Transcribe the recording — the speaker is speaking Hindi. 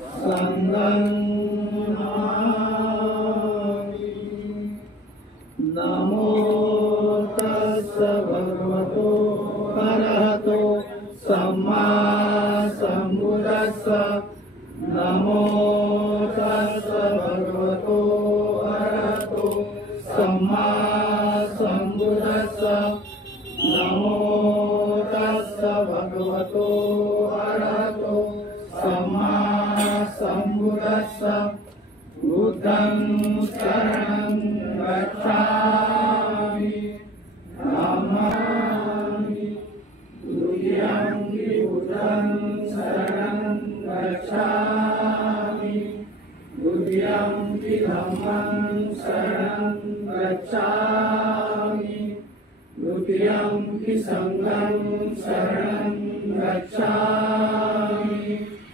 संघं नमामि। नमो तस्स भगवतो अरहतो सम्मा सम्बुद्दस्स। नमो तस्स भगवतो अरहतो सम्मा सम्बुद्दस्स। नमो तस्स भगवतो अरहतो सम्मा सम्बुद्दस्स। बुद्धं शरणं गच्छामि नमामि। द्वितीयं बुद्धं शरणं गच्छामि। द्वितीयं धम्मं शरणं गच्छामि। द्वितीयं संघं शरणं गच्छामि।